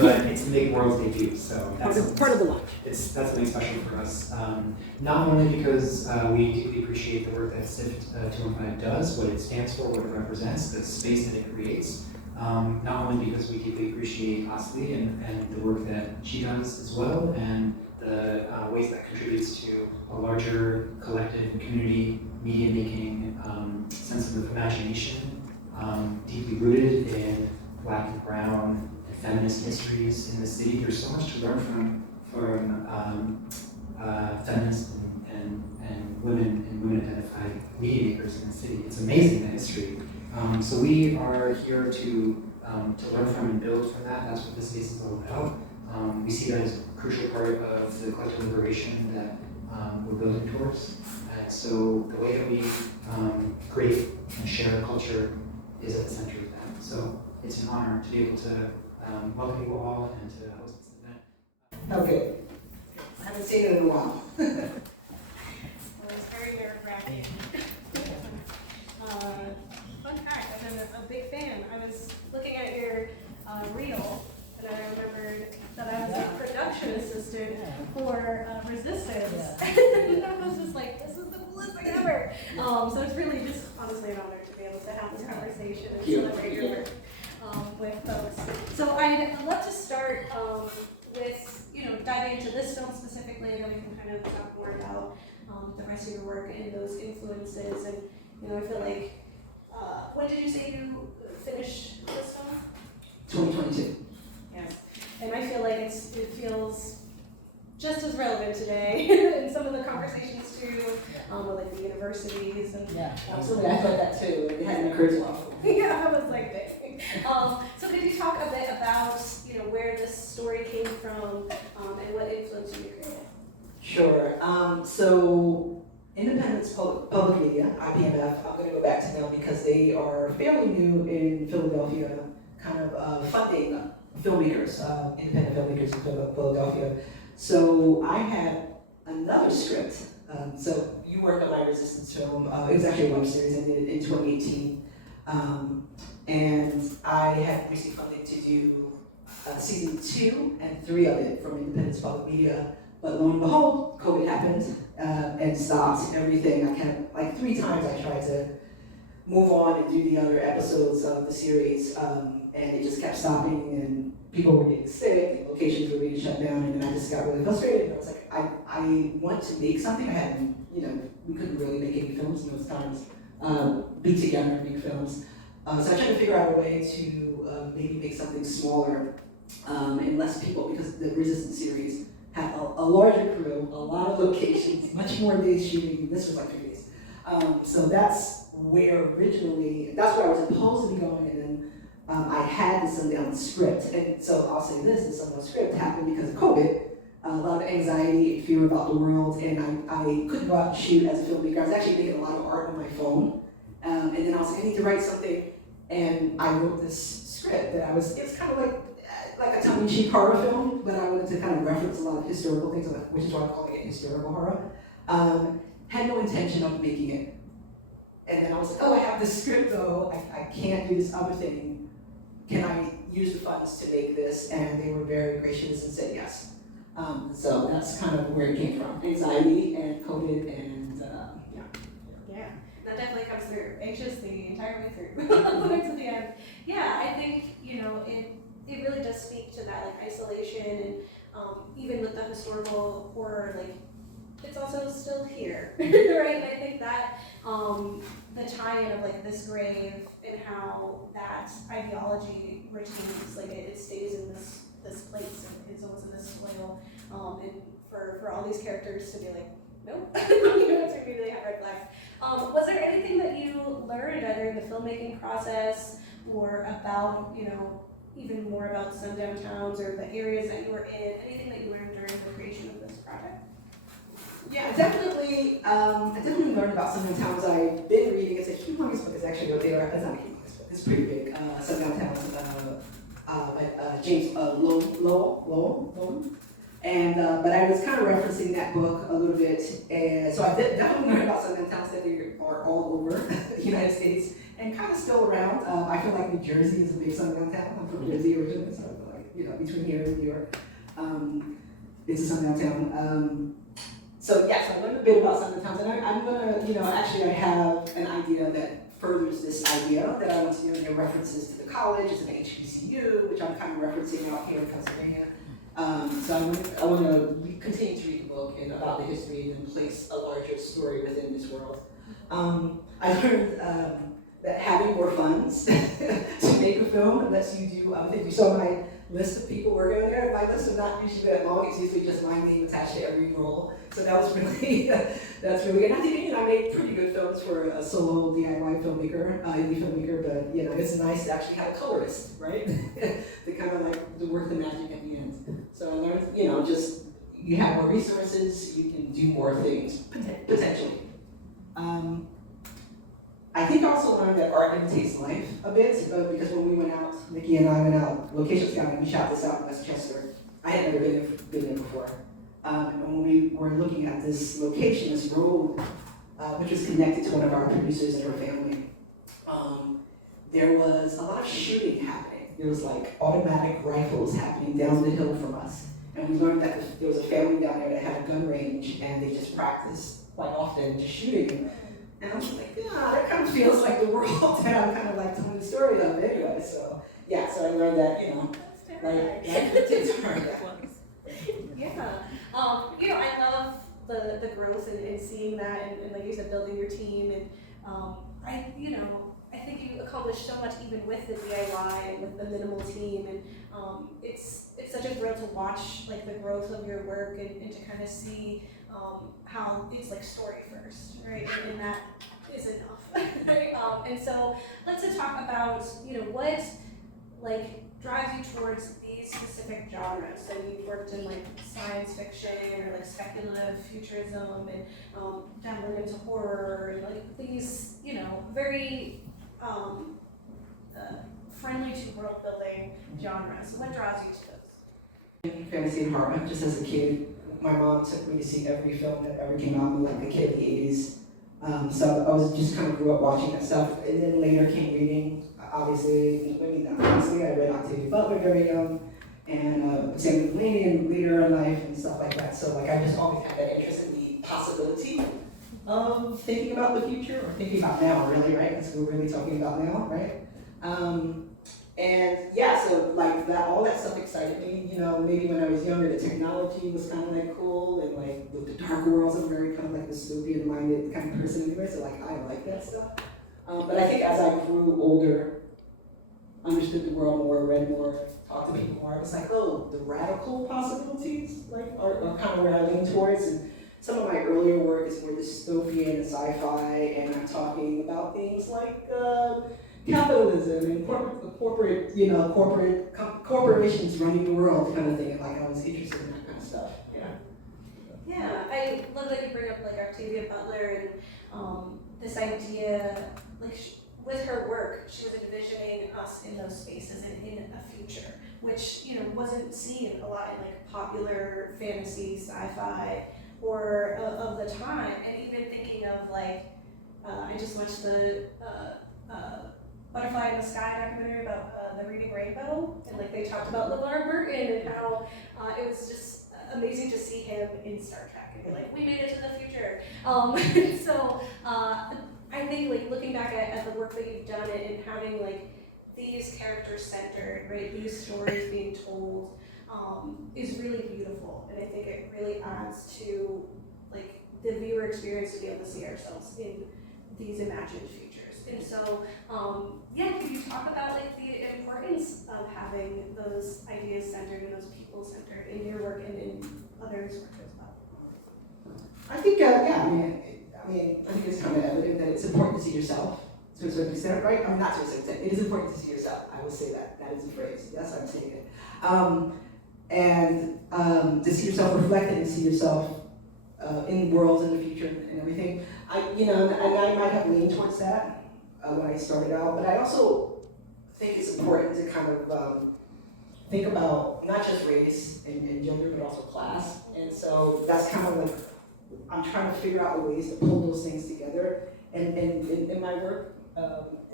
but it's the big world's debut, so that's part of the launch. That's something special for us. Not only because we deeply appreciate the work that SIFT 215 does, what it stands for, what it represents, the space that it creates. Not only because we deeply appreciate Asli and the work that she does as well, and the ways that contributes to a larger collective community media making sense of imagination, deeply rooted in Black and brown and feminist histories in the city. There's so much to learn from feminists and women identified media makers in the city. It's amazing, the history. So we are here to learn from and build from that. That's what this space is all about. We see that as a crucial part of the collective liberation that we're building towards. And so the way that we create and share culture is at the center of that. So it's an honor to be able to welcome you all and to host this event. Okay. I haven't seen it in a while. Well, it's very nerve-wracking. Fun fact, I've been a big fan. I was looking at your reel, and I remembered that I was a production assistant for Resistance. And I was just like, this is the coolest thing ever. So it's really just honestly an honor to be able to have this conversation and celebrate your work with folks. So I'd love to start with, diving into this film specifically, and then we can kind of talk more about the rest of your work and those influences. And, I feel like, when did you say you finished this film? 2022. Yes. And I feel like it feels just as relevant today in some of the conversations too, with like the universities and Absolutely. I thought that too. It hadn't occurred to me. yeah, I was like, dang. So could you talk a bit about where this story came from and what influenced you to create it? Sure. So Independence Public Media, IPMF, I'm going to go back to them because they are fairly new in Philadelphia, kind of funding filmmakers, independent filmmakers in Philadelphia. So I had another script. So you worked on my Resistance film. It was actually a web series I did in 2018. And I had received funding to do season 2 and 3 of it from Independence Public Media. But lo and behold, COVID happened and stopped everything. I kept, like 3 times I tried to move on and do the other episodes of the series, and it just kept stopping, and people were getting sick, locations were being shut down, and then I just got really frustrated. And I was like, I want to make something. I hadn't, we couldn't really make any films in those times, be together and make films. So I tried to figure out a way to maybe make something smaller and less people, because the Resistance series had a larger crew, a lot of locations, much more days shooting. This was like 3 days. So that's where that's where I was supposed to be going, and then I had the SUNDOWN script. And so I'll say this, the SUNDOWN script happened because of COVID, a lot of anxiety and fear about the world, and I couldn't go out and shoot as a filmmaker. I was actually making a lot of art on my phone. And then I was like, I need to write something, and I wrote this script that it was kind of like a tongue-in-cheek horror film, but I wanted to kind of reference a lot of historical things, which is why I'm calling it historical horror. Had no intention of making it. And then I was like, oh, I have this script though, I can't do this other thing. Can I use the funds to make this? And they were very gracious and said yes. So that's kind of where it came from. Anxiety and COVID and Yeah, that definitely comes through. Anxious the entire way through, all the way to the end. Yeah, I think, it really does speak to that like isolation, and even with the historical horror, like it's also still here, right? And I think that the tie tie-in of like this grave and how that ideology retains, like it stays in this place and it's almost in this soil, and for all these characters to be like, nope, you know, to immediately have red flags. Was there anything that you learned either in the filmmaking process or about, you know, even more about sundown towns or the areas that you were in, anything that you learned during the creation of this project? Yeah, I definitely learned about sundown towns. I've been reading. It's a humongous book. It's actually it's not a humongous book. It's pretty big. Sundown towns by James Lowell. And but I was kind of referencing that book a little bit, and so I did definitely learn about sundown towns that they are all over the United States and kind of still around. I feel like New Jersey is a big sundown town. I'm from Jersey originally, so I feel like, you know, between here and New York, it's a sundown town. So yes, I learned a bit about sundown towns, and I'm gonna, you know, actually I have an idea that furthers this idea that I want to, you know, there are references to the college, it's an HBCU, which I'm kind of referencing out here in Pennsylvania. So I want to continue to read the book and about the history and place a larger story within this world. I learned that having more funds to make a film lets you do, if you saw my list of people working on there, my list is not usually that long, it's usually just my name attached to every role. So that was really, that's really good. I think, you know, I made pretty good films for a solo DIY filmmaker, indie filmmaker, but, you know, it's nice to actually have a colorist, right? To kind of like to work the magic at the end. So I learned, you know, just, you have more resources, you can do more things, potentially. I think I also learned that art imitates life a bit, because when we went out, Nikki and I went out, location scouting, we shot this out in Westchester. I had never been there before. And when we were looking at this location, this road, which was connected to one of our producers and her family, there was a lot of shooting happening. There was like automatic rifles happening down the hill from us. And we learned that there was a family down there that had a gun range and they just practiced quite often just shooting. And I was like, yeah, that kind of feels like the world that I'm kind of like telling the story of anyway. So yeah, so I learned that, you know, like it's hard. Yeah. You know, I love the growth and seeing that and like you said, building your team and I think you accomplished so much even with the DIY and with the minimal team and it's such a thrill to watch like the growth of your work and to kind of see how it's like story first, right? And that is enough, right? And so let's talk about, you know, what like drives you towards these specific genres. So you've worked in like science fiction or like speculative futurism and dabbling into horror and like these, you know, very friendly to world building genres. So what draws you to those? Fantasy and horror. Just as a kid, my mom took me to see every film that ever came out in like the kid of the 80s. So I was just kind of grew up watching that stuff, and then later came reading. Obviously, I read Octavia Butler very young, and Samuel Delany later in life and stuff like that. So like I just always had that interest in the possibility of thinking about the future or thinking about now, really, right? That's what we're really talking about now, right? And yeah, so like that, all that stuff excited me. You know, maybe when I was younger, the technology was kind of like cool, and like with the dark worlds, I'm very kind of like dystopian-minded kind of person anyway. So like I like that stuff. But I think as I grew older, understood the world more, read more, talked to people more, I was like, oh, the radical possibilities like are kind of where I lean towards. And some of my earlier work is more dystopian and sci-fi, and I'm talking about things like capitalism and corporate, you know, corporations running the world kind of thing. Like I was interested in that kind of stuff. Yeah. Yeah, I love that you bring up like Octavia Butler and this idea, like with her work, she was envisioning us in those spaces and in a future, which, you know, wasn't seen a lot in like popular fantasy, sci-fi, or of the time. And even thinking of like, I just watched the Butterfly in the Sky documentary about the Reading Rainbow, and like they talked about LeVar Burton and how it was just amazing to see him in Star Trek and be like, we made it to the future. So I think like looking back at the work that you've done and having like these characters centered, right, these stories being told is really beautiful, and I think it really adds to like the viewer experience to be able to see ourselves in these imagined futures. And so, yeah, can you talk about like the importance of having those ideas centered and those people centered in your work and in others' work as well? I think, yeah, I think it's kind of evident that it's important to see yourself to a certain extent, right? I mean, not to a certain extent. It is important to see yourself. I will say that. That is a phrase. Yes, I'm saying it. And to see yourself reflected and see yourself in worlds in the future and everything. And I might have leaned towards that when I started out, but I also think it's important to kind of think about not just race and gender, but also class. And so that's kind of like, I'm trying to figure out ways to pull those things together in my work.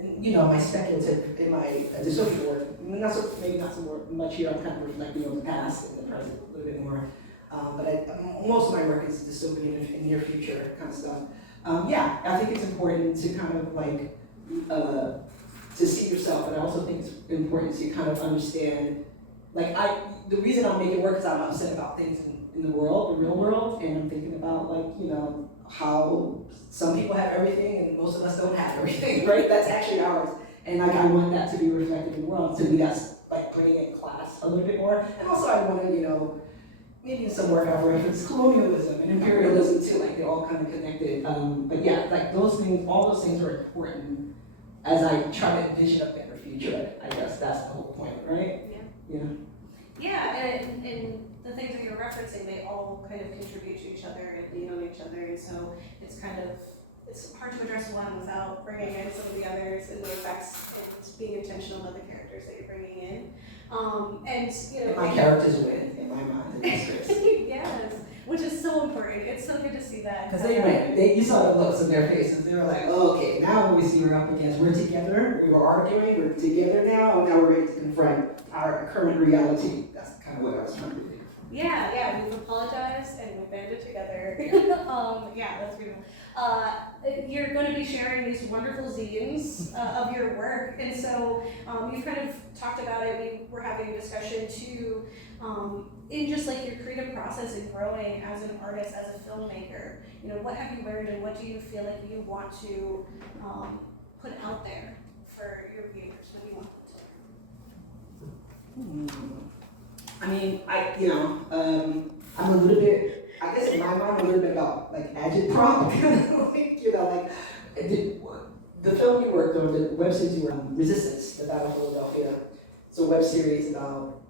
And my speculative, in my dystopian work, maybe not so much here, I'm kind of reflecting on the past and the present a little bit more. But most of my work is dystopian and near future kind of stuff. Yeah, I think it's important to kind of like, to see yourself, but I also think it's important to kind of understand, like the reason I'm making work is I'm upset about things in the world, the real world, and I'm thinking about like, how some people have everything and most of us don't have everything, right? That's actually ours. And like I want that to be reflected in the world. To me, that's like bringing in class a little bit more. And also I want to, maybe in some work I've referenced colonialism and imperialism too, like they're all kind of connected. But yeah, like those things, all those things are important as I try to envision a better future. I guess that's the whole point, right? Yeah. Yeah, and the things that you're referencing, they all kind of contribute to each other and lean on each other, and so it's hard to address one without bringing in some of the others and the effects and being intentional about the characters that you're bringing in. And my characters win in my mind in this scripts. Yes, which is so important. It's so good to see that. Because they win. You saw the looks on their faces. They were like, oh, okay, now when we see we're up against, we're together, we were arguing, we're together now, and now we're ready to confront our current reality. That's kind of what I was trying to do. Yeah, we've apologized and we banded together. Yeah, that's beautiful. You're going to be sharing these wonderful zines of your work, and so you've kind of talked about it. We were having a discussion too, in just like your creative process and growing as an artist, as a filmmaker. What have you learned, and what do you feel like you want to put out there for your viewers? What do you want them to learn? I'm a little bit, I guess in my mind, a little bit about like agitprop, the film you worked on, the web series you were on, Resistance, the Battle of Philadelphia. It's a web series about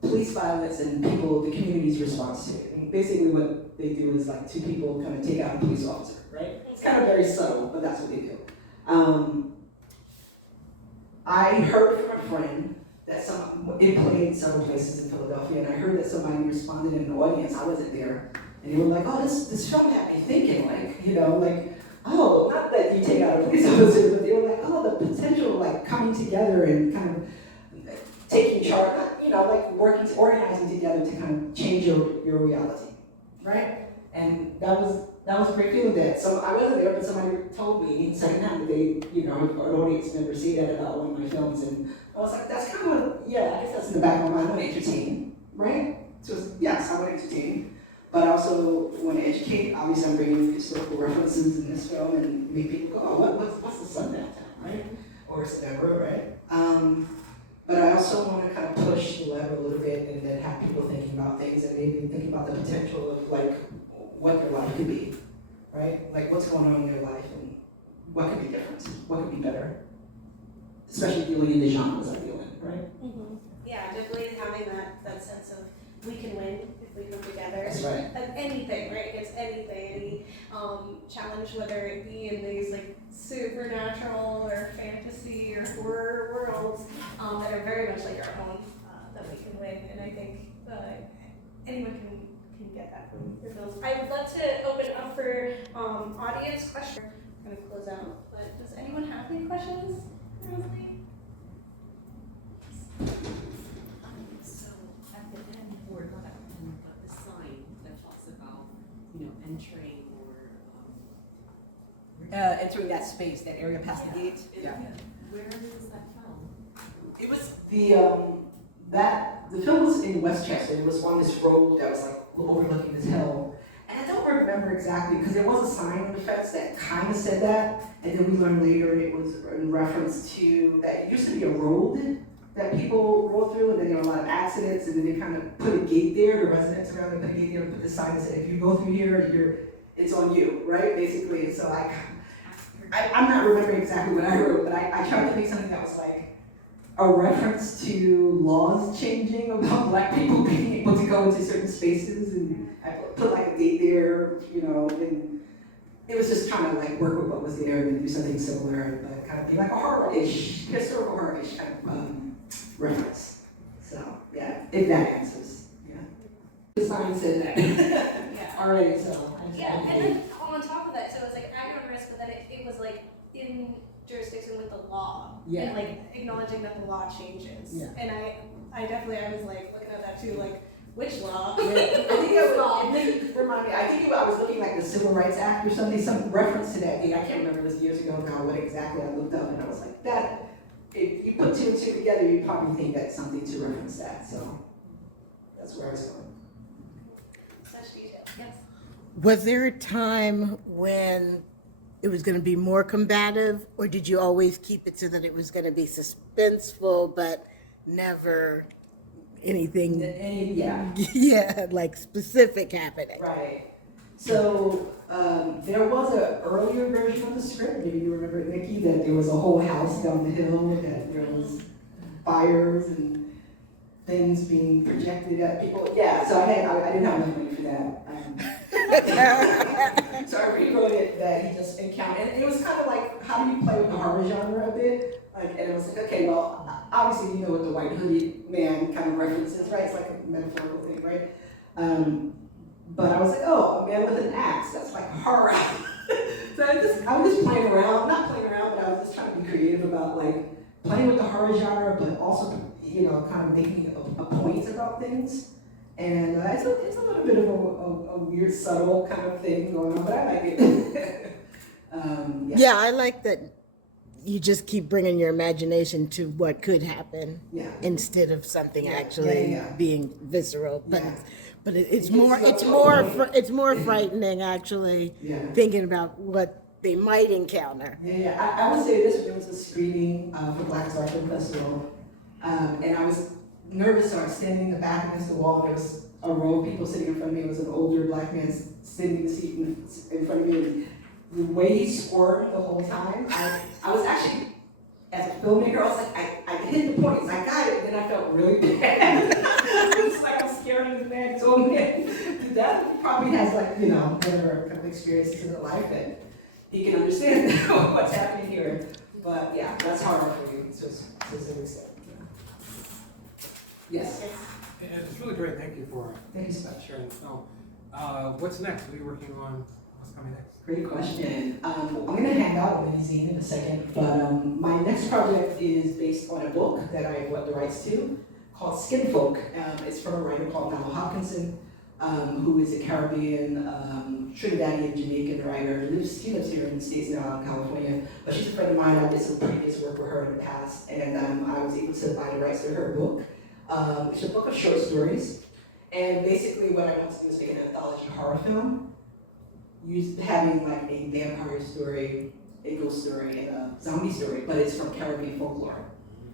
police violence and the community's response to it. And basically what they do is like two people kind of take out a police officer, right? It's kind of very subtle, but that's what they do. I heard from a friend that it played several places in Philadelphia, and I heard that somebody responded in the audience. I wasn't there, and they were like, "Oh, this film had me thinking, oh, not that you take out a police officer, but they were like, oh, the potential of like coming together and kind of taking charge, organizing together to kind of change your reality, right?" And that was a great feeling. That I wasn't there, but somebody told me secondhand that an audience member say that about one of my films, and I was like, that's kind of, I guess that's in the back of my mind. I want to entertain, right? So yes, I want to entertain, but I also want to educate. Obviously, I'm bringing historical references in this film and make people go, oh, what's the SUNDOWN town, right? Or SUNDOWN ROAD, right? But I also want to kind of push the lever a little bit and then have people thinking about things and maybe thinking about the potential of like what their life could be, right? Like what's going on in their life and what could be different, what could be better. Especially dealing in the genres I deal in, right? Mm-hmm. Yeah, definitely having that sense of we can win if we come together. That's right. Of anything, right? It's anything, any challenge, whether it be in these like supernatural or fantasy or horror worlds that are very much like our own, that we can win. And I think anyone can get that from your films. I would love to open up for audience questions. I'm gonna close out, but does anyone have any questions? So at the end, or not at the end, but the sign that talks about, entering or Entering that space, that area past the gate. Yeah. Where is that from? It was the film was in Westchester. It was on this road that was like overlooking this hill, And I don't remember exactly, because there was a sign on the fence that kind of said that, and then we learned later it was in reference to that it used to be a road that people roll through, and then there were a lot of accidents, and then they kind of put a gate there, the residents around there put a gate there and put the sign that said, if you go through here, it's on you, right, basically. And so I'm not remembering exactly what I wrote, but I tried to make something that was like a reference to laws changing about Black people being able to go into certain spaces, and I put like a gate there, you know, and it was just trying to like work with what was there and do something similar, but kind of be like a horror-ish, historical horror-ish kind of reference. So yeah, if that answers, yeah. The sign said that Yeah. already, so. Yeah, and then on top of that, so it was like act on risk, but then it was like in jurisdiction with the law. Yeah. And like acknowledging that the law changes. Yeah. And I was like looking at that too, like, which law? Yeah. I think I was looking like the Civil Rights Act or something, some reference to that. I can't remember, it was years ago now what exactly I looked up, and I was like, that, if you put two and two together, you'd probably think that's something to reference that, so that's where I was going. Such detail, yes. Was there a time when it was going to be more combative, or did you always keep it so that it was going to be suspenseful, but never anything, Yeah. yeah, like specific happening? Right. So there was an earlier version of the script, maybe you remember it, Nikki, that there was a whole house down the hill, that there was fires and things being projected at people. Yeah, so I didn't have enough money for that. So I rewrote it that he just encountered, and it was kind of like, how do you play with the horror genre a bit? Like, and it was like, okay, well, obviously you know what the white hooded man kind of references, right? It's like a metaphorical thing, right? But I was like, oh, a man with an axe, that's like horror. So I was just playing around, not playing around, but I was just trying to be creative about like playing with the horror genre, but also, you know, kind of making a point about things. And it's a little bit of a weird, subtle kind of thing going on, but I like it. Yeah, I like that you just keep bringing your imagination to what could happen, Yeah. instead of something Yeah, actually yeah. being visceral. But Yeah. but it's It more gets it's more frightening actually, Yeah. thinking about what they might encounter. Yeah, I would say this, there was a screening for Black Art Festival, and I was nervous, so I was standing in the back against the wall, and there was a row of people sitting in front of me. It was an older Black man sitting in the seat in front of me, and the way he squirmed the whole time, I was actually, as a filmmaker, I was like, I hit the points, I got it, and then I felt really bad. It's like I'm scaring this man so bad. That probably has like, you know, whatever kind of experiences in the life that he can understand what's happening here. But yeah, that's harder for you, it's just specific stuff. Yes. And it's really great, thank you for Thank you so much. sharing the film. What's next? What are you working on? What's coming next? Great question. I'm going to hand out a mini-zine in a second, but my next project is based on a book that I bought the rights to called Skin Folk. It's from a writer called Malav Hopkinson, who is a Caribbean, Trinidadian, Jamaican writer. She lives here in the States now, in California, but she's a friend of mine. I did some previous work with her in the past, and I was able to buy the rights to her book. It's a book of short stories, and basically what I want to do is make an anthology horror film, having like a vampire story, a ghost story, and a zombie story, but it's from Caribbean folklore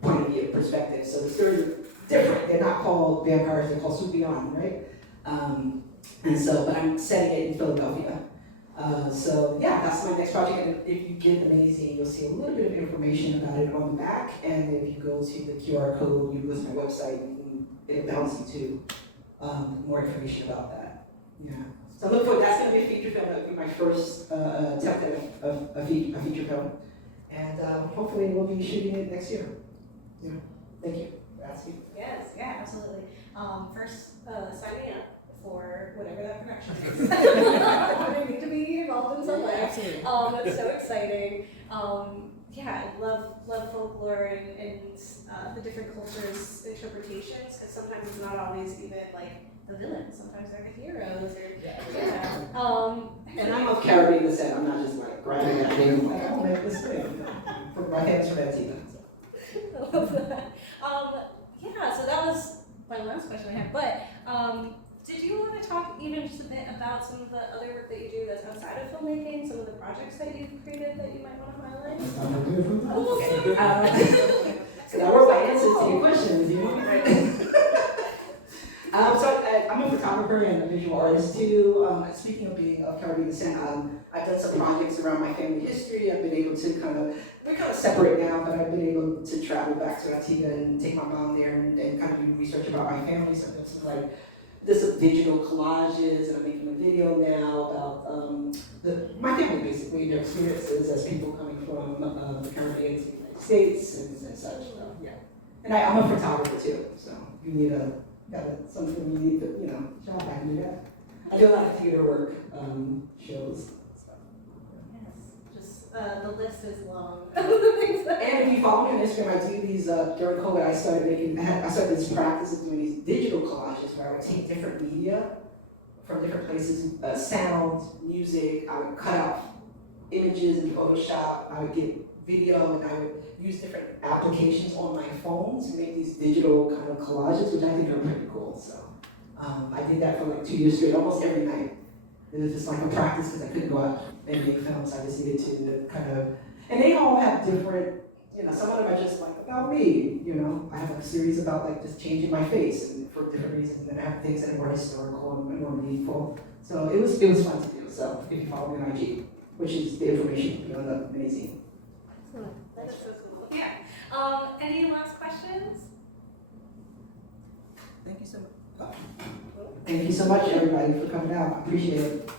point of view, perspective. So the stories are different. They're not called vampires, they're called Supion, right? And so, but I'm setting it in Philadelphia. So yeah, that's my next project, and if you get the magazine, you'll see a little bit of information about it on the back, and if you go to the QR code, you go to my website, it'll bounce you to more information about that. Yeah. So look for, that's going to be a feature film. That'll be my first attempt at a feature film, and hopefully we'll be shooting it next year. Yeah. Thank you for asking. Yes, yeah, absolutely. First, sign me up for whatever that production is. I need to be involved in some way. That's so exciting. Yeah, I love folklore and the different cultures' interpretations, because sometimes it's not always even like the villains. Sometimes they're the heroes. And I'm of Caribbean descent. I'm not just like grabbing at him like, oh man, this way. My hands from Antigua. I love that. Yeah, so that was my last question I had. But did you want to talk even just a bit about some of the other work that you do that's outside of filmmaking, some of the projects that you've created that you might want to highlight? Okay. So that was my answer to your questions, you know? I'm a photographer and a visual artist too. Speaking of being of Caribbean descent, I've done some projects around my family history. I've been able to we're kind of separate now, but I've been able to travel back to Antigua and take my mom there and kind of do research about my family. So there's some digital collages, and I'm making a video now about my family, basically, their experiences as people coming from the Caribbean to the United States and such. So, yeah. And I'm a photographer too, so if you need something you need to, shop, I can do that. I do a lot of theater work, shows, stuff. Yes, just the list is long. And if you follow me on Instagram, I do these, during COVID, I started this practice of doing these digital collages where I would take different media from different places, sound, music, I would cut out images in Photoshop, I would get video, and I would use different applications on my phone to make these digital kind of collages, which I think are pretty cool. So I did that for like 2 years straight, almost every night. It was just like a practice because I couldn't go out and make films. I just needed to and they all have different, some of them are just like about me, I have a series about like just changing my face and for different reasons, and then I have things that are more historical and more meaningful. So it was fun to do. So if you follow me on IG, which is the information will be on the magazine. Excellent. That's so cool. Yeah. Any last questions? Thank you so much. Thank you so much, everybody, for coming out. I appreciate it.